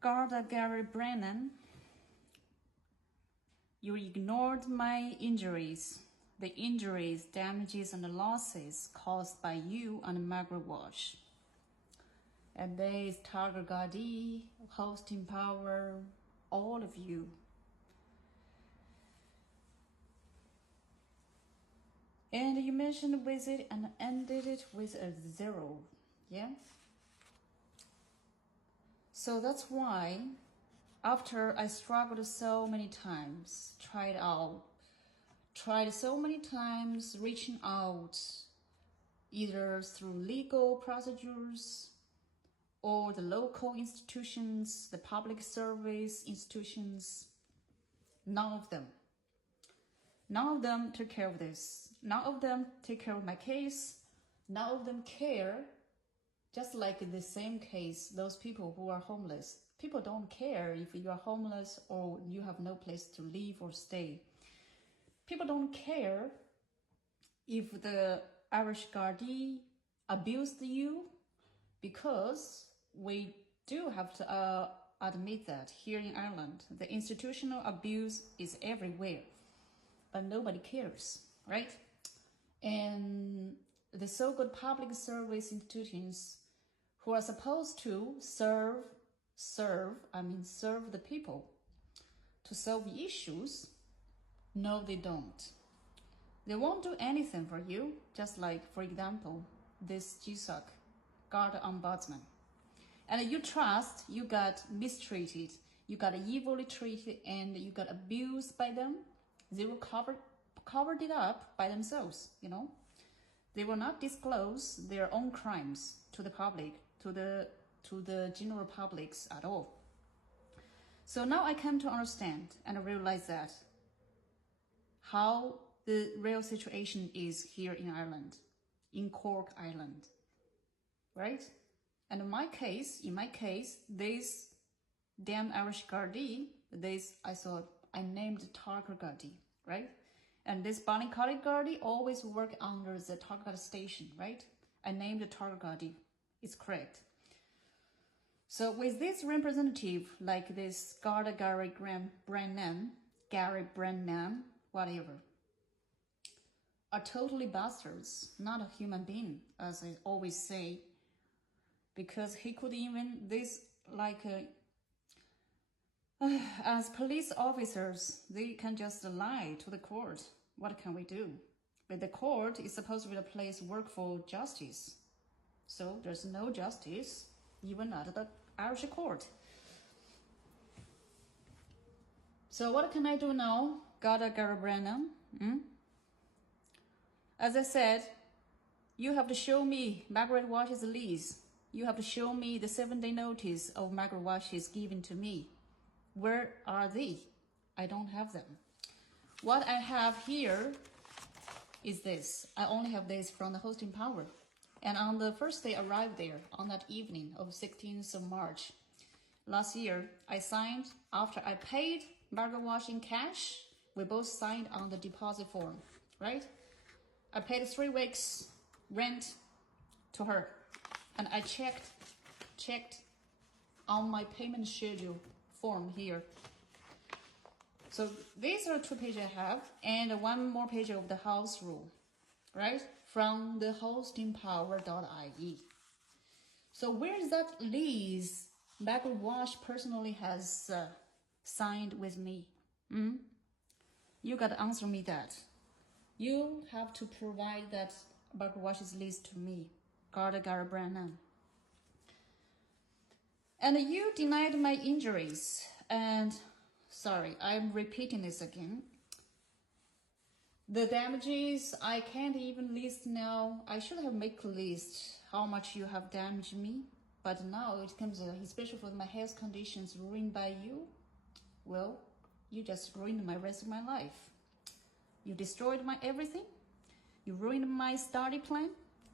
Garda Brennan, you ignored my injuries, the injuries, damages, and losses caused by you and Margaret Walsh. And there's Target Gardai, hosting power, all of you. And you mentioned visit and ended it with a 0, yeah? So that's why, after I struggled so many times, tried so many times reaching out, either through legal procedures or the local institutions, the public service institutions, none of them took care of this. None of them take care of my case. None of them care. Just like in the same case, those people who are homeless. People don't care if you are homeless or you have no place to live or stay. People don't care if the Irish Gardaí abused you, because we do have to admit that here in Ireland, the institutional abuse is everywhere, but nobody cares, right? And the so-called public service institutions who are supposed to serve the people, to solve issues, no, they don't. They won't do anything for you, just like, for example, this GSOC, Garda Ombudsman. And you trust, you got mistreated, you got evilly treated, and you got abused by them. They will covered it up by themselves, you know. They will not disclose their own crimes to the public, to the general publics at all. So now I come to understand and realize that how the real situation is here in Ireland, in Cork Island, right? And in my case, this damn Irish Gardaí, I named Target Gardai, right? And this Ballincollig Gardai always work under the Target station, right? I named the Target Gardai. It's correct. So with this representative, like this Garda Brennan, whatever, are totally bastards, not a human being, as I always say, because he could even, as police officers, they can just lie to the court. What can we do? But the court is supposed to be a place work for justice. So there's no justice, even at the Irish court. So what can I do now, Garda Brennan? As I said, you have to show me Margaret Walsh's lease. You have to show me the 7-day notice of Margaret Walsh's given to me. Where are they? I don't have them. What I have here is this. I only have this from the hosting power. And on the first day I arrived there, on that evening of 16th of March last year, I signed, after I paid Margaret Walsh in cash, we both signed on the deposit form, right? I paid 3 weeks rent to her. And I checked on my payment schedule form here. So these are 2 pages I have, and 1 more page of the house rule, right? From the hostingpower.ie. So where is that lease Margaret Walsh personally has signed with me? You got to answer me that. You have to provide that Margaret Walsh's lease to me, Garda Brennan. And you denied my injuries. And sorry, I'm repeating this again. The damages, I can't even list now. I should have made a list how much you have damaged me. But now it comes, especially for my health conditions ruined by you. Well, you just ruined my rest of my life. You destroyed my everything. You ruined my study plan.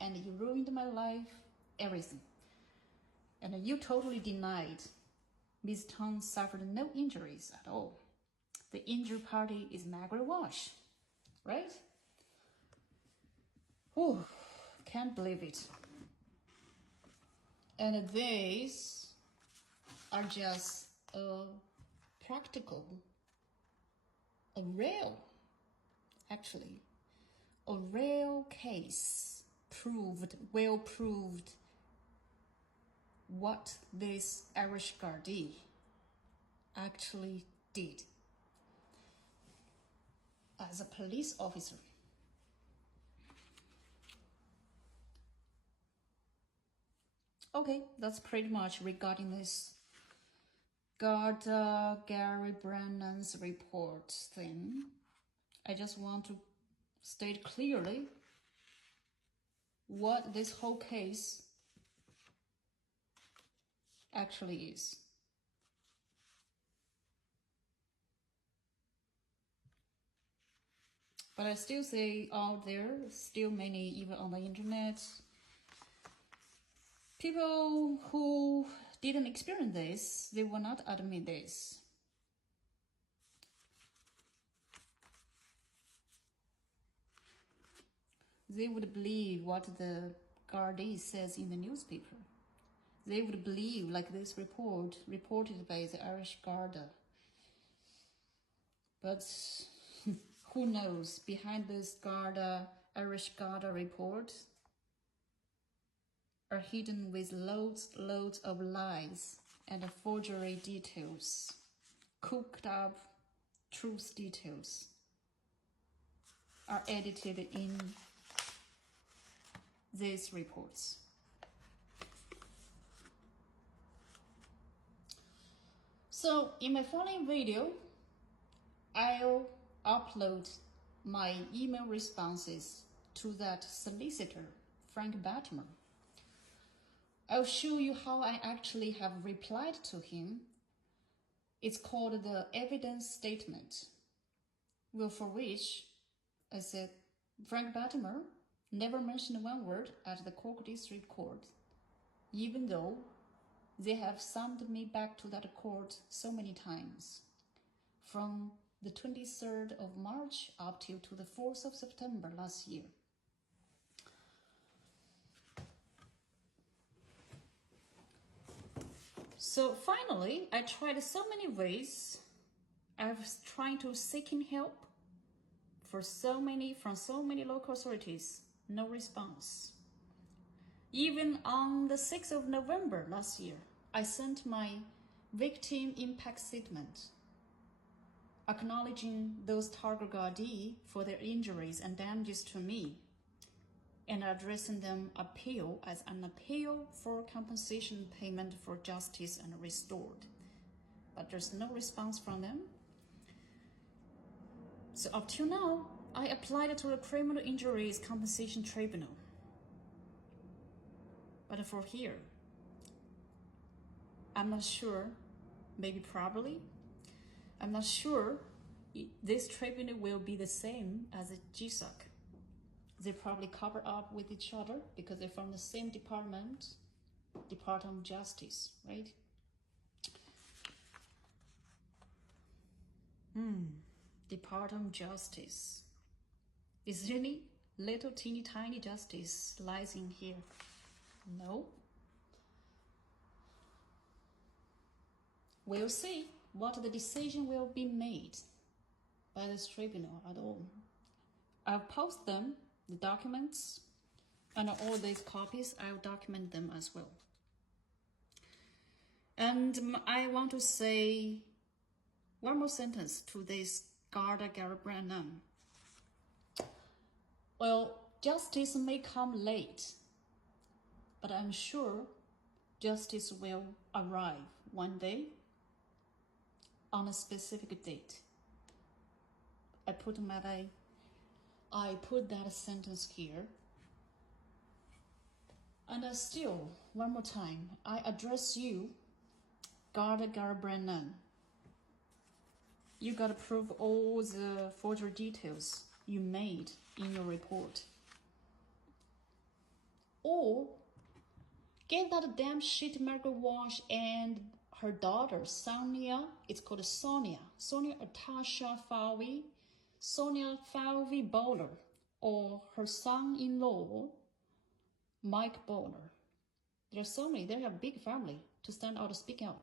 And you ruined my life, everything. And you totally denied Ms. Tong suffered no injuries at all. The injured party is Margaret Walsh, right? Whew, can't believe it. And this, are just practical, a real case, well proved what this Irish Gardai actually did as a police officer. Okay, that's pretty much regarding this Garda Gary Brennan's report thing. I just want to state clearly what this whole case actually is. But I still say out there, still many, even on the internet, people who didn't experience this, they will not admit this. They would believe what the Gardai says in the newspaper. They would believe like this report reported by the Irish Garda. But who knows, behind this Irish Garda report are hidden with loads of lies and forgery details, cooked up truth details are edited in these reports. So in my following video, I'll upload my email responses to that solicitor, Frank Battimer. I'll show you how I actually have replied to him. It's called the evidence statement. Well, for which I said, Frank Battimer never mentioned one word at the Cork District Court, even though they have summoned me back to that court so many times, from the 23rd of March up to the 4th of September last year. So finally, I tried so many ways. I was trying to seeking help from so many local authorities. No response. Even on the 6th of November last year, I sent my victim impact statement, acknowledging those target Gardai for their injuries and damages to me, and addressing them appeal as an appeal for compensation payment for justice and restored. But there's no response from them. So up till now, I applied to the Criminal Injuries Compensation Tribunal. But for here, I'm not sure, maybe probably, I'm not sure this tribunal will be the same as a GSOC. They probably cover up with each other because they're from the same Department of Justice, right? Department of Justice. Is there any little teeny tiny justice lies in here? No. We'll see what the decision will be made by this tribunal at all. I'll post them, the documents, and all these copies, I'll document them as well. And I want to say one more sentence to this Garda Gary Brennan. Well, justice may come late, but I'm sure justice will arrive one day on a specific date. I put that sentence here. And still, one more time, I address you, Garda Gary Brennan. You gotta prove all the forgery details you made in your report. Or get that damn shit Margaret Walsh and her daughter, Sonia, it's called Sonia Atasha Falvey Bowler, or her son-in-law, Mike Bowler. There are so many, they have a big family to stand out and speak out.